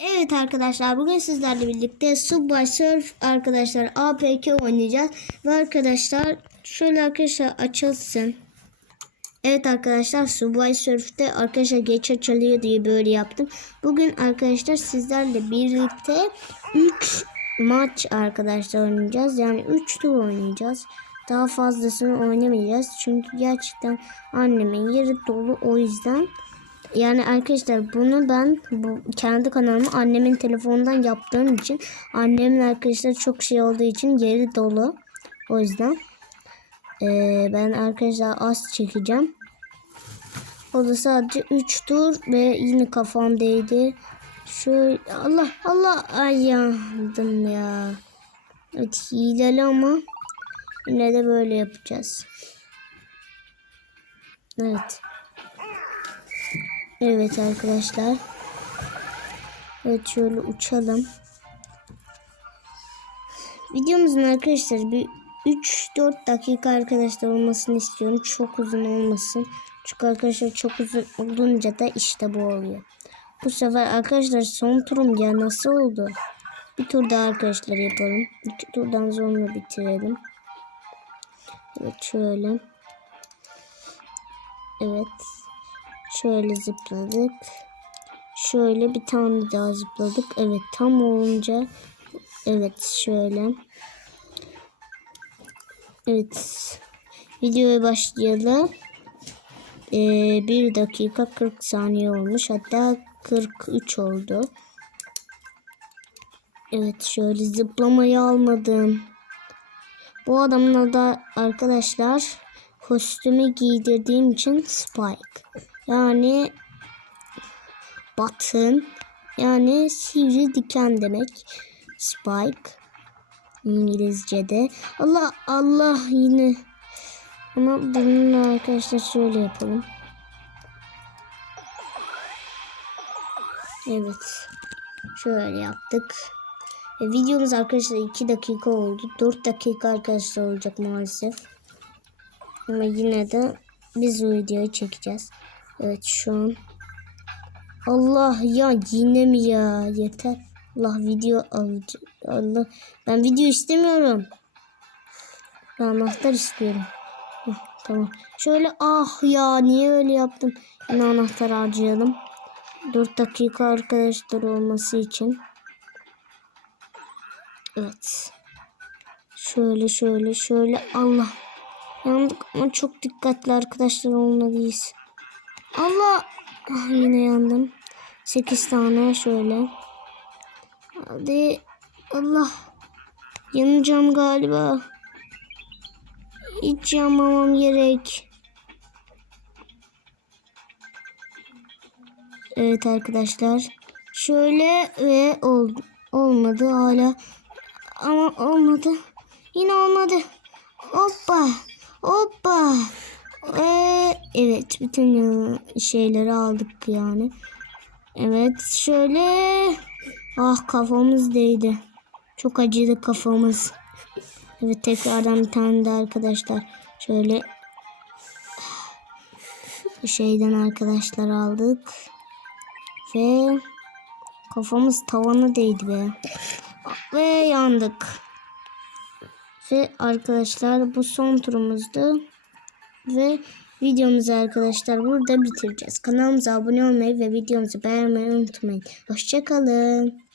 Evet arkadaşlar bugün sizlerle birlikte Subway Surf arkadaşlar APK oynayacağız. Ve arkadaşlar şöyle arkadaşlar açılsın. Evet arkadaşlar Subway Surf'te arkadaşlar geç açılıyor diye böyle yaptım. Bugün arkadaşlar sizlerle birlikte 3 maç arkadaşlar oynayacağız. Yani 3 tur oynayacağız. Daha fazlasını oynamayacağız. Çünkü gerçekten annemin yeri dolu o yüzden. Yani arkadaşlar bunu ben bu kendi kanalımı annemin telefonundan yaptığım için annemin arkadaşlar çok şey olduğu için yeri dolu. O yüzden eee, ben arkadaşlar az çekeceğim. O da sadece 3 tur ve yine kafam değdi. Şöyle Allah Allah ay yandım ya. Evet hileli ama yine de böyle yapacağız. Evet. Evet arkadaşlar. Evet şöyle uçalım. Videomuzun arkadaşlar bir 3-4 dakika arkadaşlar olmasını istiyorum. Çok uzun olmasın. Çünkü arkadaşlar çok uzun olunca da işte bu oluyor. Bu sefer arkadaşlar son turum ya nasıl oldu? Bir tur daha arkadaşlar yapalım. İki turdan sonra bitirelim. Evet şöyle. Evet. Şöyle zıpladık. Şöyle bir tane daha zıpladık. Evet tam olunca. Evet şöyle. Evet. Videoya başlayalım. Ee, 1 dakika 40 saniye olmuş. Hatta 43 oldu. Evet şöyle zıplamayı almadım. Bu adamın adı arkadaşlar kostümü giydirdiğim için Spike. Yani batın yani sivri diken demek. Spike İngilizce'de. Allah Allah yine. Ama bununla arkadaşlar şöyle yapalım. Evet. Şöyle yaptık. E, videomuz arkadaşlar 2 dakika oldu. 4 dakika arkadaşlar olacak maalesef. Ama yine de biz videoyu çekeceğiz. Evet şu an. Allah ya yine ya yeter. Allah video alıcı. Allah ben video istemiyorum. Ben anahtar istiyorum. Heh, tamam. Şöyle ah ya niye öyle yaptım? Yine anahtar harcayalım. 4 dakika arkadaşlar olması için. Evet. Şöyle şöyle şöyle Allah. Yandık ama çok dikkatli arkadaşlar olmalıyız. Allah. Ah, yine yandım. 8 tane şöyle. Hadi. Allah. Yanacağım galiba. Hiç yanmamam gerek. Evet arkadaşlar. Şöyle ve ol, olmadı hala. Ama olmadı. Yine olmadı. Hoppa. Hoppa. Ee, evet bütün şeyleri aldık yani. Evet şöyle. Ah kafamız değdi. Çok acıdı kafamız. Evet tekrardan bir tane de arkadaşlar. Şöyle şeyden arkadaşlar aldık. Ve kafamız tavana değdi be. Ve yandık. Ve arkadaşlar bu son turumuzdu. Ve videomuzu arkadaşlar burada bitireceğiz. Kanalımıza abone olmayı ve videomuzu beğenmeyi unutmayın. Hoşçakalın.